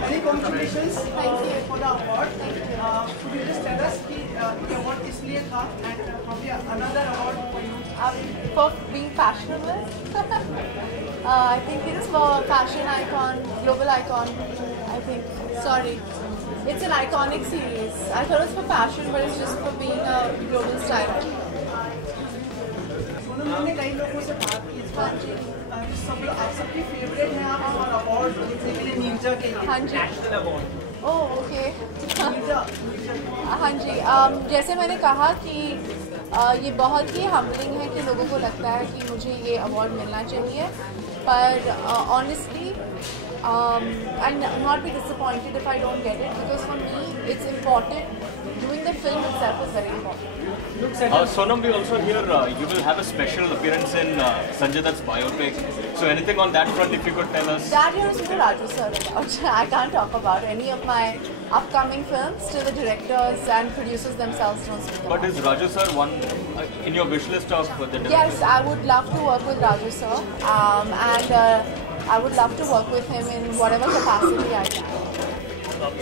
Many congratulations for the award. Thank you. Could you just tell us the award इसलिए था and probably another award for you? For being fashionable. I think it's for fashion icon, global icon. I think. Sorry. It's an iconic series. I thought it was for fashion, but it's just for being a global style. मैंने कई लोगों से बात की इस बार आप सबकी favourite हैं आप और अवार्ड जीतने के लिए नीरजा के लिए हाँ जी। Oh okay. हाँ जी। जैसे मैंने कहा कि ये बहुत ही हम्बलिंग है कि लोगों को लगता है कि मुझे ये अवार्ड मिलना चाहिए, पर honestly I'll not be disappointed if I don't get it, because for me it's important. Doing the film itself is very important. Sonam, we also hear you will have a special appearance in Sanjay Dutt's biopic. So anything on that front, if you could tell us? That here is to Raju sir about. I can't talk about any of my upcoming films till the directors and producers themselves don't speak about. But is Raju sir one in your wish list of the directors? Yes, I would love to work with Raju sir, and I would love to work with him in whatever capacity I can.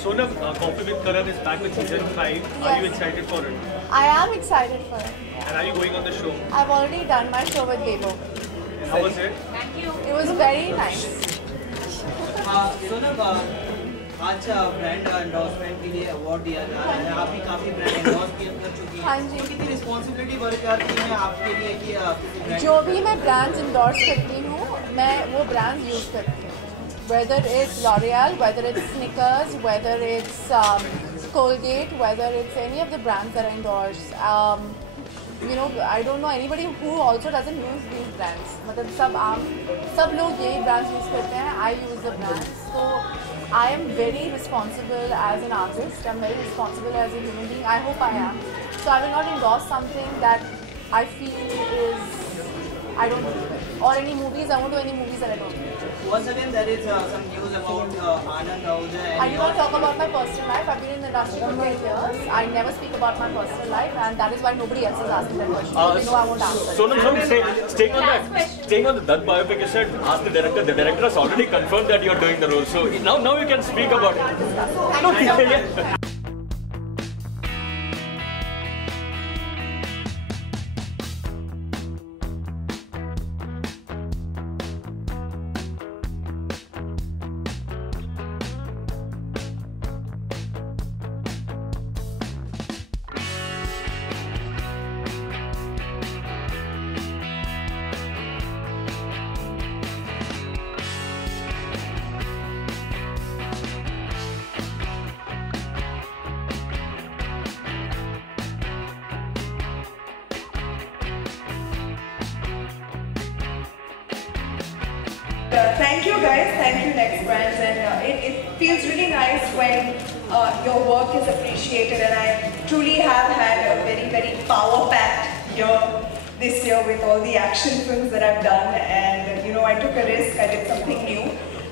Sonam, Coffee with Karan is back with season 5. Yes. Are you excited for it? I am excited for it. And are you going on the show? I've already done my show with Bebo. And how was it? It was very nice. Sonam, आज brand endorsement के लिए award दिया जा रहा है, आप भी काफी ब्रांड एंडोर्स कर चुकी हैं। हाँ जी। तो कितनी रिस्पॉन्सिबिलिटी बढ़ जाती है आपके लिए कि किसी ब्रांड जो भी मैं ब्रांड्स इंडोर्स करती हूँ, मैं वो ब्रांड्स यूज़ करती हूँ। Whether it's L'Oreal, whether it's Snickers, whether it's Colgate, whether it's any of the brands that I endorse. You know, I don't know anybody who also doesn't use these brands. मतलब सब लोग ये brands use करते हैं. I use the brands. So I am very responsible as an artist. I'm very responsible as a human being. I hope I am. So I will not endorse something that I feel is I don't do it. Or any movies. I won't do any movies that I don't do. Once again, there is some news about Anand Ahuja. I do not talk about my personal life. I've been in the industry for 10 years. I never speak about my personal life, and that is why nobody else is asking that question. They know I won't answer. Sonam, staying on the Dutt biopic, you said ask the director. The director has already confirmed that you are doing the role. So now you can speak about it. Thank you guys, thank you Next Brands, and it feels really nice when your work is appreciated, and I truly have had a very power-packed year this year with all the action films that I've done, and you know, I took a risk, I did something new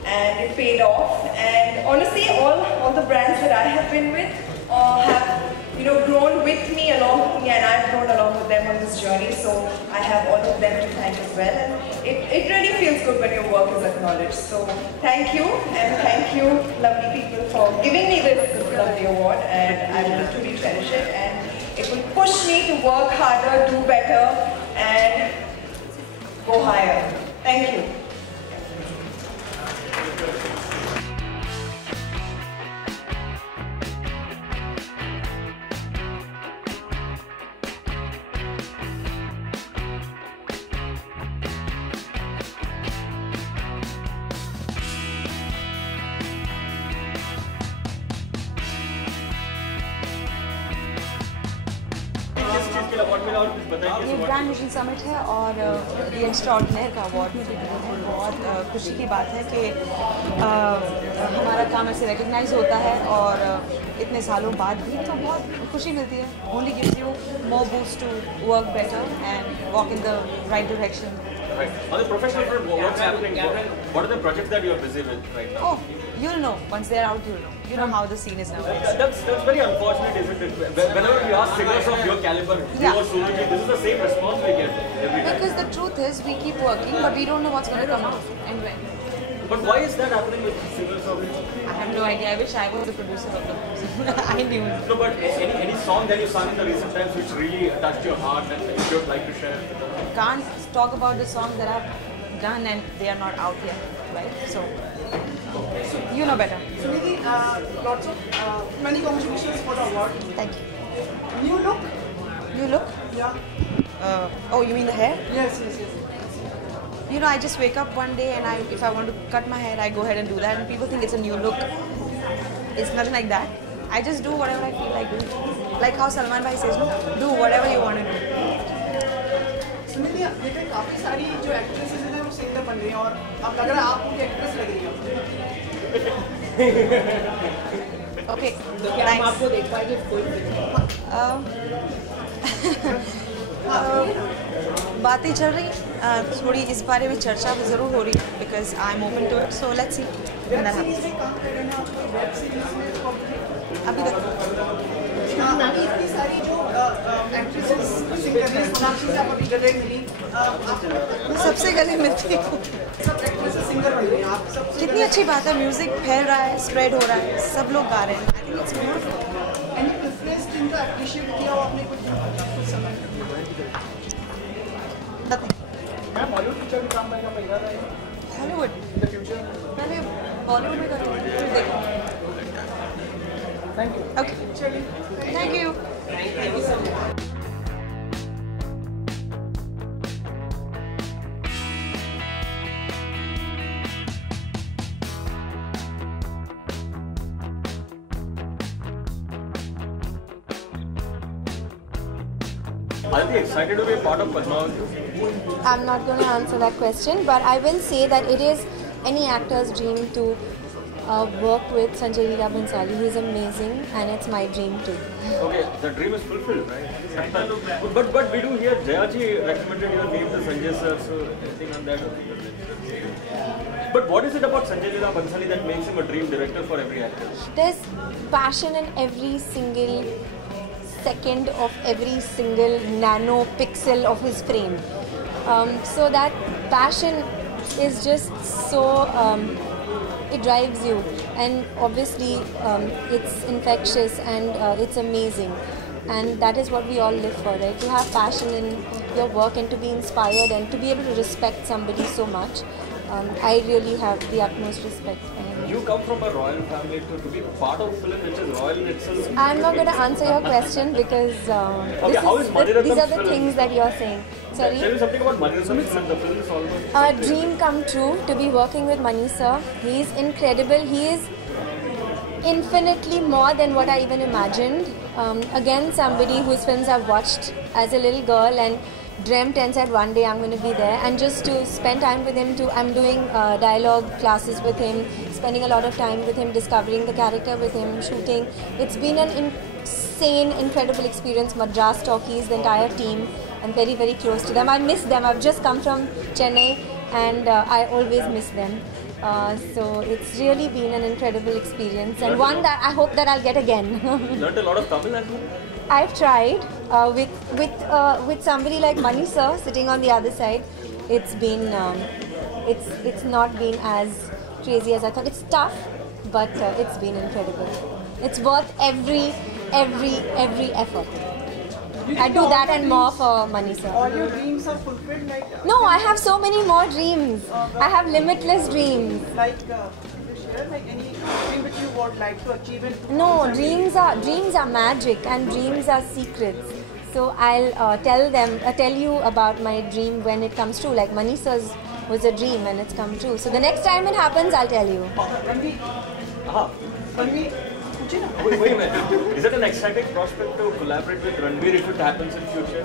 and it paid off, and honestly all the brands that I have been with have grown with me, along with me, and I've grown along with them on this journey, so I have all of them to thank as well, and it really feels good when your work is acknowledged. So thank you, and thank you lovely people for giving me this lovely award, and I will truly cherish it, and it will push me to work harder, do better, and go higher. Thank you. ये brand mission summit है और ये extraordinary का award मुझे बहुत खुशी की बात है कि हमारा काम ऐसे रिकग्नाइज होता है और इतने सालों बाद भी तो बहुत खुशी मिलती है. Only gives you more boost to work better and walk in the right direction. Right. On the professional front, what's happening? What are the projects that you are busy with right now? Oh, you'll know. Once they're out, you'll know. You know how the scene is now. That's very unfortunate, isn't it? Whenever we ask singers of your caliber, you or Suzuki, this is the same response we get every time. Because the truth is, we keep working, but we don't know what's going to come out and when. But why is that happening with singers of it? I have no idea. I wish I was the producer of the music. I knew. No, but any song that you sung in the recent times which really touched your heart and you would like to share? Can't talk about the songs that I've done and they are not out yet, right? So you know better. Sunidhi, lots of many congratulations for the award. Thank you. New look? You look? Yeah. Oh, you mean the hair? Yes. You know, I just wake up one day and if I want to cut my hair, I go ahead and do that. And people think it's a new look. It's nothing like that. I just do whatever I feel like doing. Like how Salman Bhai says, no, do whatever you want to do. Sunidhi, देखिए काफी सारी जो actresses हैं वो singer बन रही हैं और अब लग रहा है आप उनकी एक्ट्रेस लग रही हैं। Okay. तो क्या हम आपको देख पाएंगे कोई बातें चल रही थोड़ी इस बारे में चर्चा भी ज़रूर हो रही है because I am open to it so let's see web series में काम कर रहे हैं आप वेब सीरीज में अभी तक अभी इतनी सारी जो एक्ट्रेसेस सिंगर हैं सोनाक्षी से आप अभी गले मिली सबसे गले मिलती हूँ सब एक्ट्रेसेस सिंगर बन रही हैं आप सब कितनी अच्छी बात है म्यूजिक फैल रहा है स्प्रेड हो रहा है सब लोग गा रहे हैं I think it's beautiful any preference जिनको अप्रिशिएट किया हो आपने कुछ समय मैं बॉलीवुड पिक्चर में काम करने का इरादा है हॉलीवुड इन द फ्यूचर पहले बॉलीवुड में करूँ फिर देखो थैंक यू ओके चलिए thank you Are you excited to be a part of Padmavat? I'm not going to answer that question, but I will say that it is any actor's dream to work with Sanjay Leela Bhansali. He's amazing, and it's my dream too. Okay, the dream is fulfilled, right? but we do hear Jayaji recommended your name to Sanjay sir, so anything on that? But what is it about Sanjay Leela Bhansali that makes him a dream director for every actor? There's passion in every single second of every single nano pixel of his frame. So that passion is just so, it drives you, and obviously it's infectious and it's amazing. And that is what we all live for, right? To have passion in your work and to be inspired and to be able to respect somebody so much. I really have the utmost respect. You come from a royal family to be part of a film which is royal in itself. I'm not going to answer your question because these are the things that you're saying. Sorry? Tell me something about Maniratnam's film. The film is almost... A dream come true to be working with Mani sir. He is incredible. He is infinitely more than what I even imagined. Again, somebody whose films I've watched as a little girl and dreamt and said one day I'm going to be there, and just to spend time with him I'm doing dialogue classes with him, spending a lot of time with him, discovering the character with him, shooting. It's been an insane, incredible experience. Madras Talkies, the entire team, I'm very, very close to them. I miss them. I've just come from Chennai and I always miss them. So it's really been an incredible experience, and one that I hope that I'll get again. Learned a lot of Tamil at home? I've tried with somebody like Mani sir sitting on the other side. It's been it's not been as crazy as I thought. It's tough, but it's been incredible. It's worth every effort. I do that and more for Mani sir. All your dreams are fulfilled, like No, I have so many more dreams. I have limitless dreams. like any dream which you would like to achieve in No, dreams are magic and dreams are secrets. So I'll tell you about my dream when it comes true. Like Mani sir's was a dream and it's come true. So the next time it happens, I'll tell you. Wait a minute. Is it an exciting prospect to collaborate with Ranveer if it happens in future?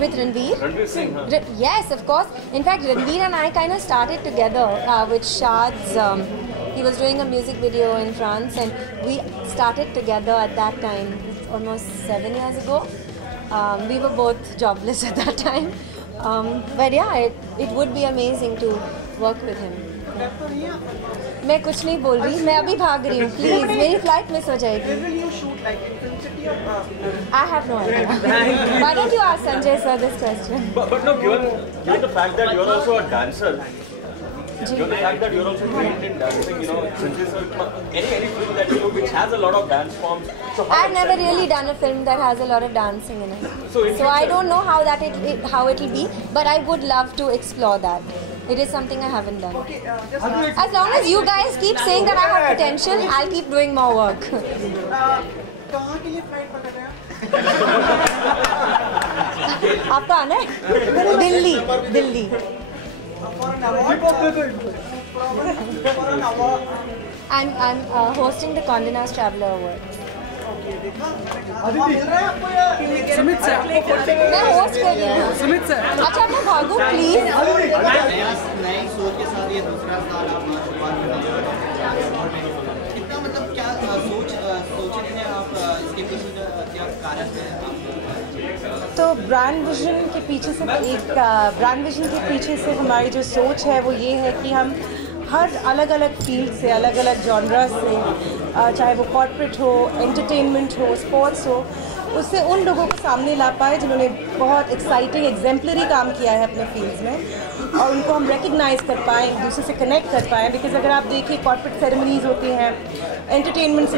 With Ranveer? Ranveer Singh, huh? Yes, of course. In fact, Ranveer and I kind of started together with Shad's. He was doing a music video in France, and we started together at that time, almost 7 years ago. We were both jobless at that time. But yeah, it would be amazing to work with him. मैं कुछ नहीं बोल रही, मैं अभी भाग रही हूँ. Please, मेरी flight miss हो जाएगी. Where will you shoot, like in Film City or I have no idea. Why don't you ask Sanjay sir this question? But no, given the fact that you're also a dancer, You know, the fact that you're also trained in dancing, you know, since it's any film that you do which has a lot of dance forms. So I've never really done a film that has a lot of dancing in it. So I don't know how it'll be, but I would love to explore that. It is something I haven't done. As long as you guys keep saying that I have potential, I'll keep doing more work. कहाँ के लिए flight पकड़ रहे हैं? आपका आना है? Delhi. For an award. For an award. I'm hosting the Condé Nast Traveler Award. Sumit sir मैं होस्ट कर रही हूँ. सुमित सर अच्छा मैं भागू प्लीज. नई सोच के साथ ये दूसरा साल आप कितना मतलब क्या सोच रहे हैं आप इसके पीछे क्या कारण है? तो ब्रांड विजन के पीछे से हमारी जो सोच है वो ये है कि हम हर अलग अलग फील्ड से, अलग अलग जॉनरा से, चाहे वो कॉर्पोरेट हो, एंटरटेनमेंट हो, स्पोर्ट्स हो, उससे उन लोगों को सामने ला पाए जिन्होंने बहुत एक्साइटिंग एग्जेम्पलरी काम किया है अपने फील्ड्स में, और उनको हम रिकग्नाइज कर पाएँ, एक दूसरे से कनेक्ट कर पाएँ. बिकॉज अगर आप देखिए कॉर्पोरेट सेरेमनीज़ होती हैं, एंटरटेनमेंट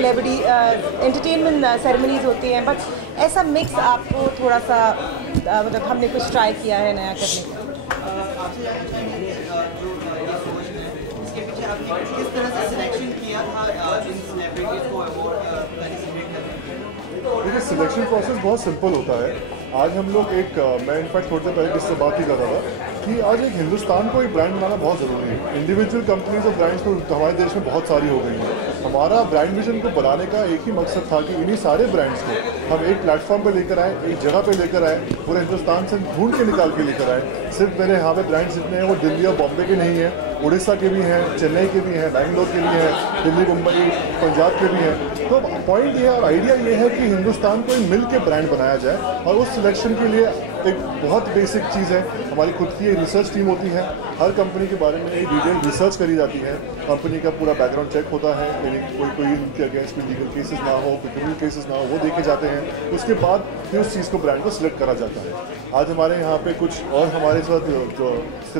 सेरेमनीज़ होती हैं, बट ऐसा मिक्स आपको थोड़ा सा मतलब हमने कुछ ट्राई किया है नया करने का. किस तरह से सिलेक्शन किया था इन सेलिब्रिटीज को अवार्ड पार्टिसिपेट करने के लिए? देखिए सिलेक्शन प्रोसेस बहुत सिंपल होता है. आज हम लोग मैं इनफैक्ट थोड़ी देर पहले किससे बात ही कर रहा था कि आज एक हिंदुस्तान को एक ब्रांड बनाना बहुत ज़रूरी है. इंडिविजुअल कंपनीज और ब्रांड्स तो हमारे देश में बहुत सारी हो गई हैं. हमारा ब्रांड विजन को बनाने का एक ही मकसद था कि इन्हीं सारे ब्रांड्स को हम एक प्लेटफॉर्म पर लेकर आए, एक जगह पे लेकर आए, पूरे हिंदुस्तान से ढूंढ के निकाल के लेकर आए. सिर्फ मेरे यहाँ पे ब्रांड्स जितने हैं वो दिल्ली और बॉम्बे के नहीं हैं, उड़ीसा के भी हैं, चेन्नई के भी हैं, बैंगलोर के भी हैं, दिल्ली, मुंबई, पंजाब के भी हैं. तो पॉइंट ये है और आइडिया ये है कि हिंदुस्तान को मिल के ब्रांड बनाया जाए, और उस सिलेक्शन के लिए एक बहुत बेसिक चीज़ है, हमारी खुद की एक रिसर्च टीम होती है. हर कंपनी के बारे में एक डिटेल रिसर्च करी जाती है, कंपनी का पूरा बैकग्राउंड चेक होता है, कोई उनके अगेंस्ट कोई लीगल केसेस ना हो, कोई क्रिमिनल केसेस ना हो, वो देखे जाते हैं. उसके बाद फिर उस चीज़ को ब्रांड को सिलेक्ट करा जाता है. आज हमारे यहाँ पे कुछ और हमारे साथ जो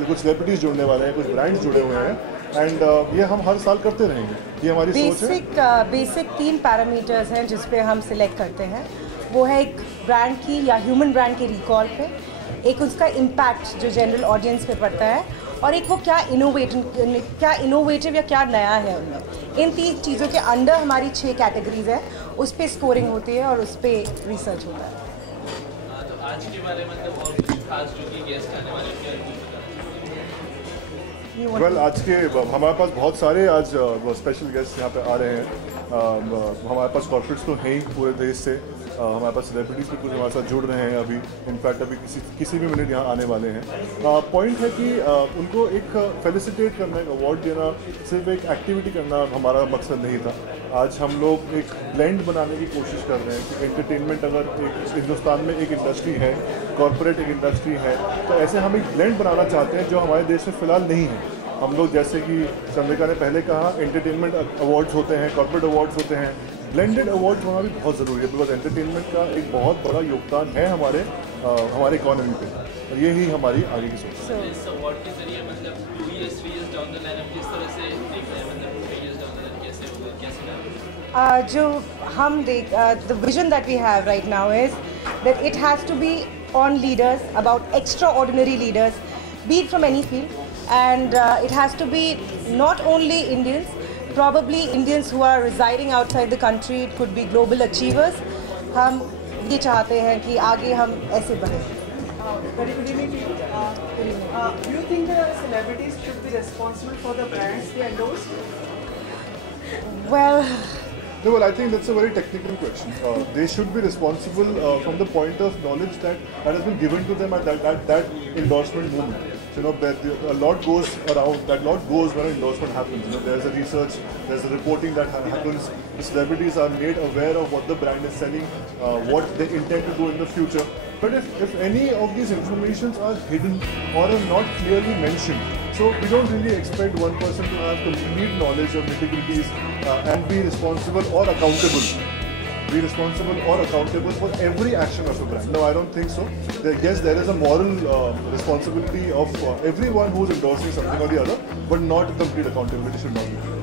कुछ सेलिब्रिटीज़ जुड़ने वाले हैं, कुछ ब्रांड्स जुड़े हुए हैं, एंड ये हम हर साल करते रहेंगे. ये हमारी सोच है. बेसिक 3 पैरामीटर्स हैं जिस पे हम सिलेक्ट करते हैं. वो है एक ब्रांड की या ह्यूमन ब्रांड के रिकॉल पे, एक उसका इम्पैक्ट जो जनरल ऑडियंस पे पड़ता है, और एक वो क्या इनोवेटिव या क्या नया है उनमें. इन 3 चीज़ों के अंडर हमारी 6 कैटेगरीज है, उस पर स्कोरिंग होती है और उस पर रिसर्च होता है. तो आज के बारे में मतलब और कुछ खास जो कि गेस्ट आने वाले हैं वेल आज के हमारे पास बहुत सारे आज स्पेशल गेस्ट यहाँ पे आ रहे हैं. हमारे पास कॉर्पोरेट्स तो हैं ही पूरे देश से, हमारे पास सेलिब्रिटीज़ भी कुछ हमारे साथ जुड़ रहे हैं अभी. इनफैक्ट अभी किसी भी मिनट यहाँ आने वाले हैं. पॉइंट है कि उनको एक फेलिसिटेट करना, एक अवार्ड देना, सिर्फ एक एक्टिविटी करना हमारा मकसद नहीं था. आज हम लोग एक ब्लेंड बनाने की कोशिश कर रहे हैं कि एंटरटेनमेंट अगर एक हिंदुस्तान में एक इंडस्ट्री है, कॉर्पोरेट एक इंडस्ट्री है, तो ऐसे हम एक ब्लेंड बनाना चाहते हैं जो हमारे देश में फ़िलहाल नहीं है. हम लोग जैसे कि चंद्रिका ने पहले कहा, एंटरटेनमेंट अवार्ड्स होते हैं, कॉर्पोरेट अवार्ड्स होते हैं, ब्लेंडेड अवार्ड्स होना भी बहुत ज़रूरी है. बिकॉज एंटरटेनमेंट का एक बहुत बड़ा योगदान है हमारे इकोनॉमी पे, और यही हमारी आगे की सोच है. इस अवार्ड के जरिए मतलब 2 years 3 years down the line किस तरह से देख रहे हैं, मतलब 2 years डाउन द लाइन कैसे होगा, कैसे जो हम the vision that we have right now is that it has to be on leaders, about extraordinary leaders, be it from any field, and it has to be not only Indians, probably Indians who are residing outside the country, it could be global achievers. हम ये चाहते हैं कि आगे हम ऐसे बढ़ें. Very good evening to you. Do you think that celebrities should be responsible for the brands they endorse? Well, I think that's a very technical question. They should be responsible from the point of knowledge that has been given to them at that endorsement moment. You know, a lot goes around. That lot goes when an endorsement happens. You know, there's a research, there's a reporting that happens. The celebrities are made aware of what the brand is selling, what they intend to do in the future. But if any of these informations are hidden or are not clearly mentioned, so we don't really expect one person to have complete knowledge of nitty-gritties and be responsible or accountable. be responsible or accountable for every action of a brand. No, I don't think so. Yes, there is a moral responsibility of everyone who's endorsing something or the other, but not complete accountability should not be.